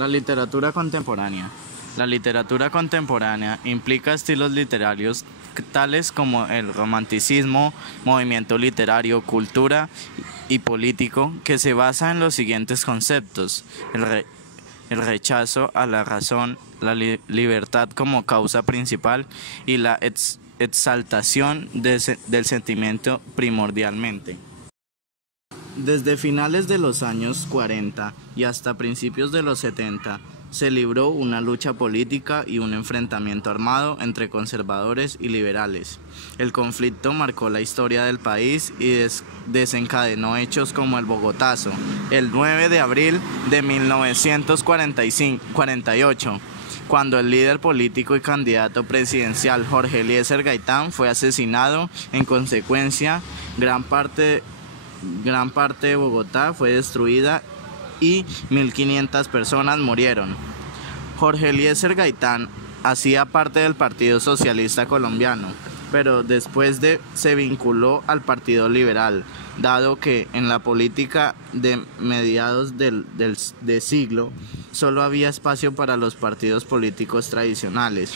La literatura contemporánea. La literatura contemporánea implica estilos literarios tales como el romanticismo, movimiento literario, cultura y político, que se basa en los siguientes conceptos: el rechazo a la razón, la libertad como causa principal y la exaltación del sentimiento primordialmente. Desde finales de los años 40 y hasta principios de los 70, se libró una lucha política y un enfrentamiento armado entre conservadores y liberales. El conflicto marcó la historia del país y desencadenó hechos como el Bogotazo, el 9 de abril de 1948, cuando el líder político y candidato presidencial Jorge Eliezer Gaitán fue asesinado. En consecuencia, gran parte de Bogotá fue destruida y 1.500 personas murieron. Jorge Eliezer Gaitán hacía parte del Partido Socialista Colombiano, pero después se vinculó al Partido Liberal, dado que en la política de mediados de siglo solo había espacio para los partidos políticos tradicionales.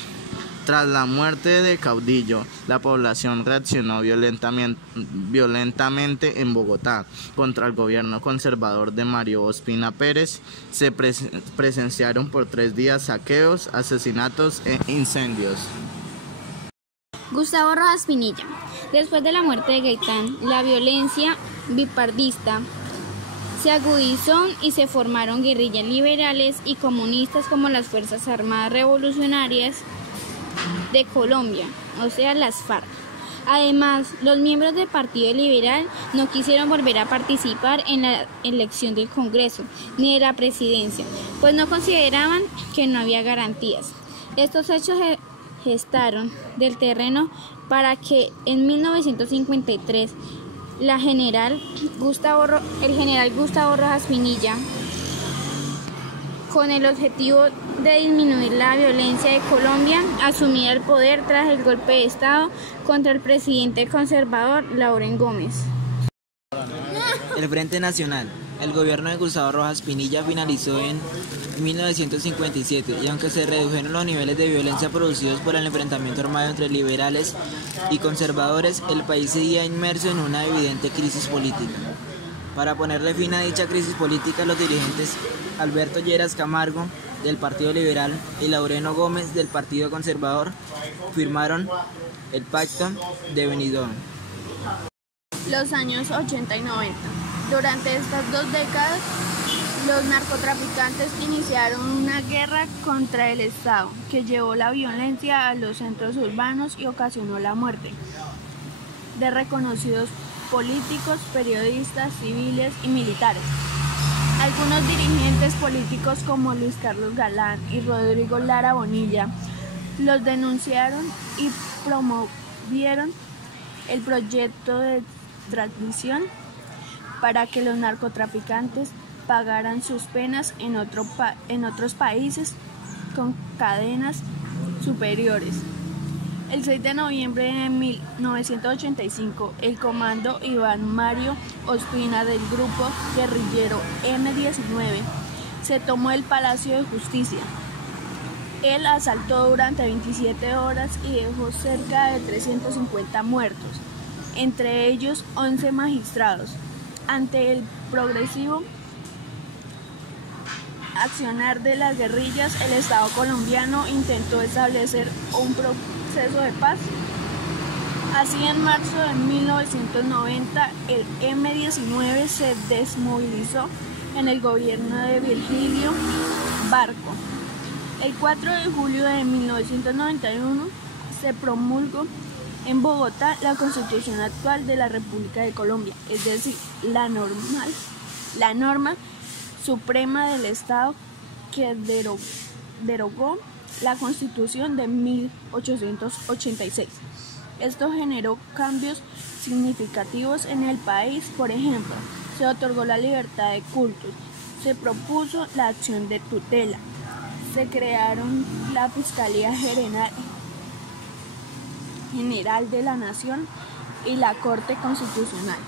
Tras la muerte de Caudillo, la población reaccionó violentamente en Bogotá contra el gobierno conservador de Mario Ospina Pérez. Se presenciaron por 3 días saqueos, asesinatos e incendios. Gustavo Rojas Pinilla. Después de la muerte de Gaitán, la violencia bipartidista se agudizó y se formaron guerrillas liberales y comunistas como las Fuerzas Armadas Revolucionarias de Colombia, o sea, las FARC. Además, los miembros del Partido Liberal no quisieron volver a participar en la elección del Congreso ni de la presidencia, pues no consideraban que no había garantías. Estos hechos gestaron del terreno para que en 1953 el general Gustavo Rojas Pinilla, con el objetivo de disminuir la violencia de Colombia, asumiera el poder tras el golpe de Estado contra el presidente conservador Laurent Gómez. El Frente Nacional. El gobierno de Gustavo Rojas Pinilla finalizó en 1957 y aunque se redujeron los niveles de violencia producidos por el enfrentamiento armado entre liberales y conservadores, el país seguía inmerso en una evidente crisis política. Para ponerle fin a dicha crisis política, los dirigentes Alberto Lleras Camargo, del Partido Liberal, y Laureano Gómez, del Partido Conservador, firmaron el Pacto de Benidorm. Los años 80 y 90. Durante estas 2 décadas, los narcotraficantes iniciaron una guerra contra el Estado que llevó la violencia a los centros urbanos y ocasionó la muerte de reconocidos políticos, periodistas, civiles y militares. Algunos dirigentes políticos como Luis Carlos Galán y Rodrigo Lara Bonilla los denunciaron y promovieron el proyecto de extradición para que los narcotraficantes pagaran sus penas en otros países con cadenas superiores. El 6 de noviembre de 1985, el comando Iván Mario Ospina del grupo guerrillero M-19 se tomó el Palacio de Justicia. Él asaltó durante 27 horas y dejó cerca de 350 muertos, entre ellos 11 magistrados. Ante el progresivo accionar de las guerrillas, el Estado colombiano intentó establecer un proceso de paz. Así, en marzo de 1990, el M-19 se desmovilizó en el gobierno de Virgilio Barco. El 4 de julio de 1991 se promulgó en Bogotá la Constitución actual de la República de Colombia, es decir, la norma suprema del Estado que derogó la Constitución de 1886. Esto generó cambios significativos en el país. Por ejemplo, se otorgó la libertad de cultos, se propuso la acción de tutela, se crearon la Fiscalía General de la Nación y la Corte Constitucional.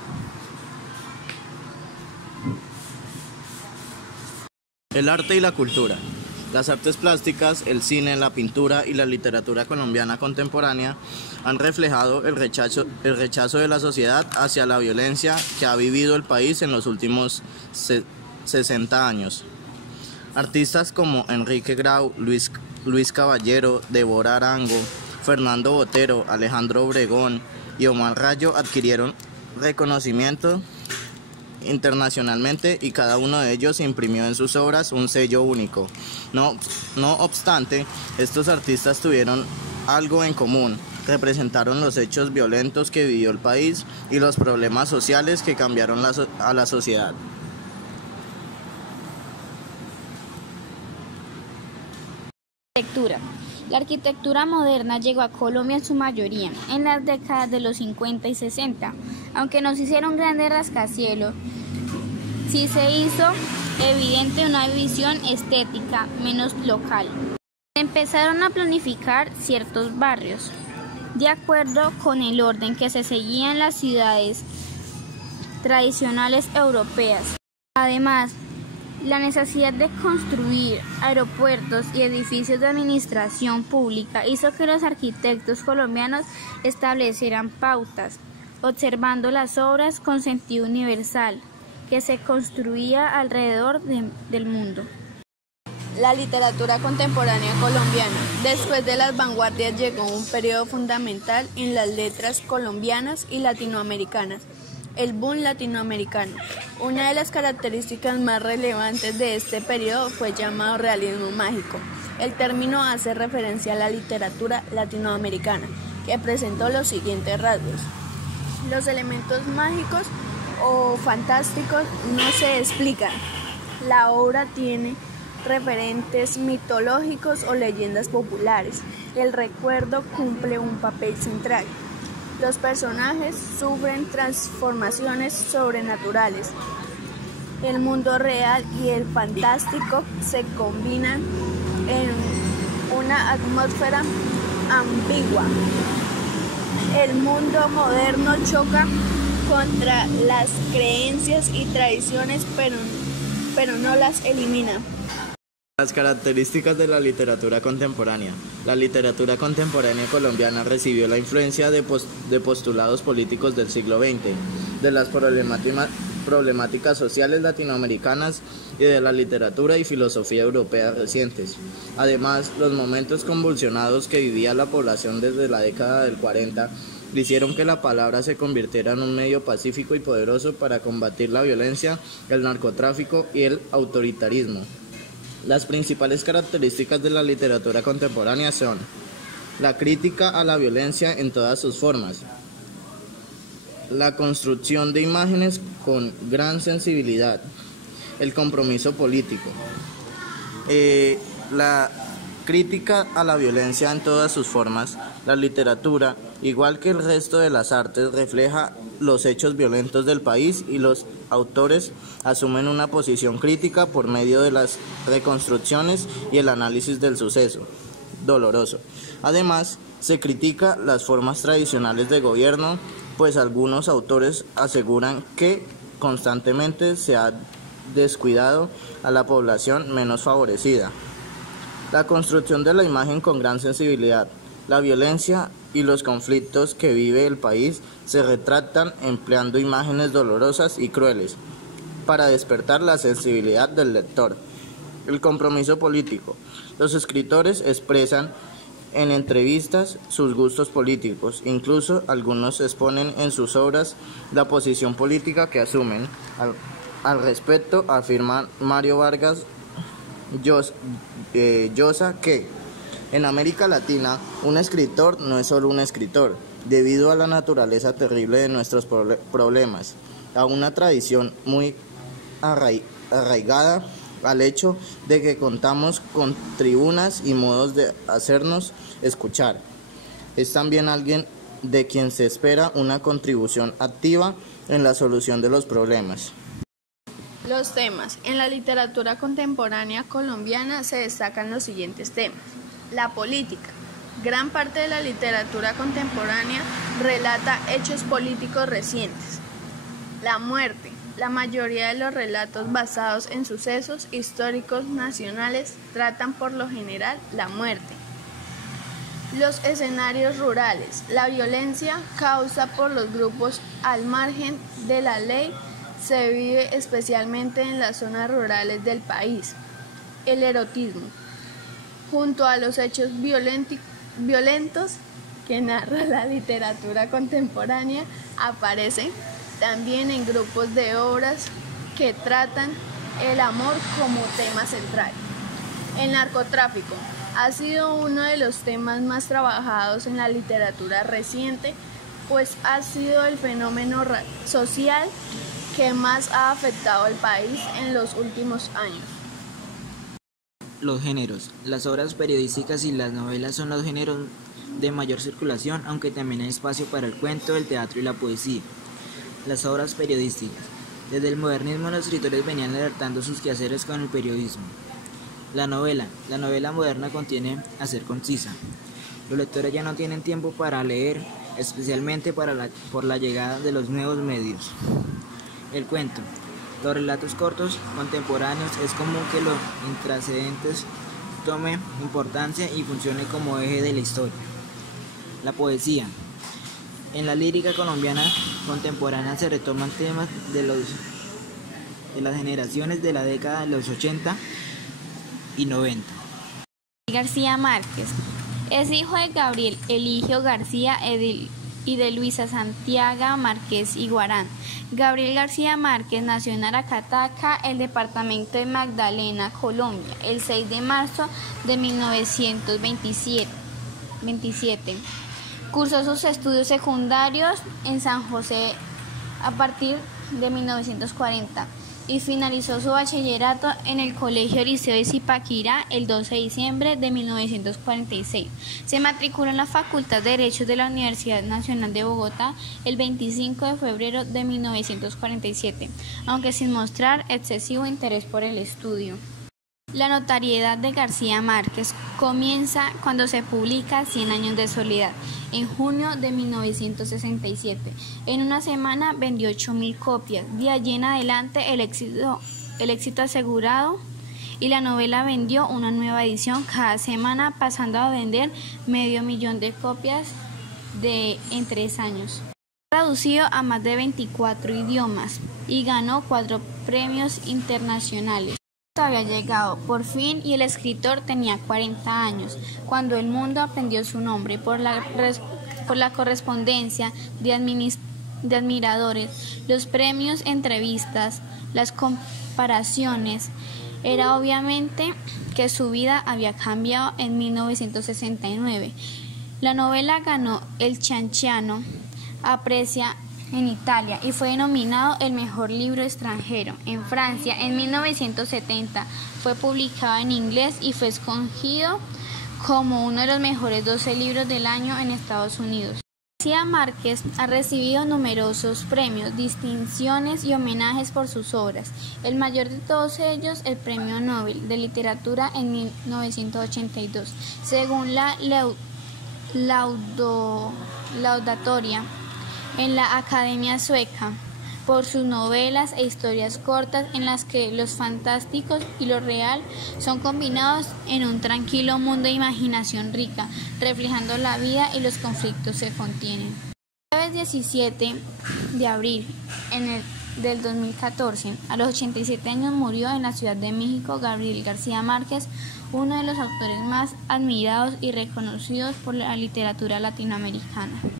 El arte y la cultura. Las artes plásticas, el cine, la pintura y la literatura colombiana contemporánea han reflejado el rechazo de la sociedad hacia la violencia que ha vivido el país en los últimos 60 años. Artistas como Enrique Grau, Luis Caballero, Devora Arango, Fernando Botero, Alejandro Obregón y Omar Rayo adquirieron reconocimiento internacionalmente y cada uno de ellos imprimió en sus obras un sello único. No obstante, estos artistas tuvieron algo en común: representaron los hechos violentos que vivió el país y los problemas sociales que cambiaron a la sociedad. Arquitectura. La arquitectura moderna llegó a Colombia en su mayoría en las décadas de los 50 y 60, aunque no se hicieron grandes rascacielos, sí se hizo evidente una visión estética menos local. Empezaron a planificar ciertos barrios, de acuerdo con el orden que se seguía en las ciudades tradicionales europeas. Además, la necesidad de construir aeropuertos y edificios de administración pública hizo que los arquitectos colombianos establecieran pautas, observando las obras con sentido universal que se construía alrededor del mundo. La literatura contemporánea colombiana. Después de las vanguardias llegó un periodo fundamental en las letras colombianas y latinoamericanas, el boom latinoamericano. Una de las características más relevantes de este periodo fue llamado realismo mágico. El término hace referencia a la literatura latinoamericana, que presentó los siguientes rasgos. Los elementos mágicos o fantásticos no se explican. La obra tiene referentes mitológicos o leyendas populares. El recuerdo cumple un papel central. Los personajes sufren transformaciones sobrenaturales. El mundo real y el fantástico se combinan en una atmósfera ambigua. El mundo moderno choca contra las creencias y tradiciones, pero no las elimina. Las características de la literatura contemporánea. La literatura contemporánea colombiana recibió la influencia de postulados políticos del siglo XX, de las problemáticas sociales latinoamericanas y de la literatura y filosofía europea recientes. Además, los momentos convulsionados que vivía la población desde la década del 40 hicieron que la palabra se convirtiera en un medio pacífico y poderoso para combatir la violencia, el narcotráfico y el autoritarismo. Las principales características de la literatura contemporánea son la crítica a la violencia en todas sus formas, la construcción de imágenes con gran sensibilidad, el compromiso político, la crítica a la violencia en todas sus formas. La literatura, igual que el resto de las artes, refleja los hechos violentos del país y los autores asumen una posición crítica por medio de las reconstrucciones y el análisis del suceso doloroso. Además, se critica las formas tradicionales de gobierno, pues algunos autores aseguran que constantemente se ha descuidado a la población menos favorecida. La construcción de la imagen con gran sensibilidad. La violencia y los conflictos que vive el país se retratan empleando imágenes dolorosas y crueles para despertar la sensibilidad del lector. El compromiso político. Los escritores expresan en entrevistas sus gustos políticos, incluso algunos exponen en sus obras la posición política que asumen. Al respecto, afirma Mario Vargas Llosa que en América Latina un escritor no es solo un escritor, debido a la naturaleza terrible de nuestros problemas, a una tradición muy arraigada al hecho de que contamos con tribunas y modos de hacernos escuchar. Es también alguien de quien se espera una contribución activa en la solución de los problemas. Los temas. En la literatura contemporánea colombiana se destacan los siguientes temas. La política. Gran parte de la literatura contemporánea relata hechos políticos recientes. La muerte. La mayoría de los relatos basados en sucesos históricos nacionales tratan por lo general la muerte. Los escenarios rurales. La violencia causada por los grupos al margen de la ley se vive especialmente en las zonas rurales del país. El erotismo. Junto a los hechos violentos que narra la literatura contemporánea, aparecen también en grupos de obras que tratan el amor como tema central. El narcotráfico ha sido uno de los temas más trabajados en la literatura reciente, pues ha sido el fenómeno social que más ha afectado al país en los últimos años. Los géneros. Las obras periodísticas y las novelas son los géneros de mayor circulación, aunque también hay espacio para el cuento, el teatro y la poesía. Las obras periodísticas. Desde el modernismo los escritores venían alertando sus quehaceres con el periodismo. La novela. La novela moderna contiene a ser concisa. Los lectores ya no tienen tiempo para leer, especialmente por la llegada de los nuevos medios. El cuento. Los relatos cortos contemporáneos es común que los intrascendentes tome importancia y funcione como eje de la historia. La poesía. En la lírica colombiana contemporánea se retoman temas de las generaciones de la década de los 80 y 90. García Márquez es hijo de Gabriel Eligio García y de Luisa Santiago Márquez Iguarán. Gabriel García Márquez nació en Aracataca, el departamento de Magdalena, Colombia, el 6 de marzo de 1927. Cursó sus estudios secundarios en San José a partir de 1940 y finalizó su bachillerato en el Colegio Liceo de Zipaquirá el 12 de diciembre de 1946. Se matriculó en la Facultad de Derecho de la Universidad Nacional de Bogotá el 25 de febrero de 1947, aunque sin mostrar excesivo interés por el estudio. La notoriedad de García Márquez comienza cuando se publica 100 años de soledad, en junio de 1967. En una semana vendió 8.000 copias. De allí en adelante el éxito asegurado, y la novela vendió una nueva edición cada semana, pasando a vender 500.000 de copias en 3 años. Traducido a más de 24 idiomas y ganó 4 premios internacionales. Había llegado por fin y el escritor tenía 40 años cuando el mundo aprendió su nombre por la correspondencia de admiradores, los premios, entrevistas, las comparaciones. Era obviamente que su vida había cambiado en 1969. La novela ganó el Cianciano Aprecia en Italia y fue denominado el mejor libro extranjero. En Francia, en 1970, fue publicado en inglés y fue escogido como uno de los mejores 12 libros del año en Estados Unidos. García Márquez ha recibido numerosos premios, distinciones y homenajes por sus obras. El mayor de todos ellos, el Premio Nobel de Literatura en 1982, según la laudatoria en la Academia Sueca, por sus novelas e historias cortas en las que los fantásticos y lo real son combinados en un tranquilo mundo de imaginación rica, reflejando la vida y los conflictos que contienen. El jueves 17 de abril del 2014, a los 87 años, murió en la Ciudad de México Gabriel García Márquez, uno de los autores más admirados y reconocidos por la literatura latinoamericana.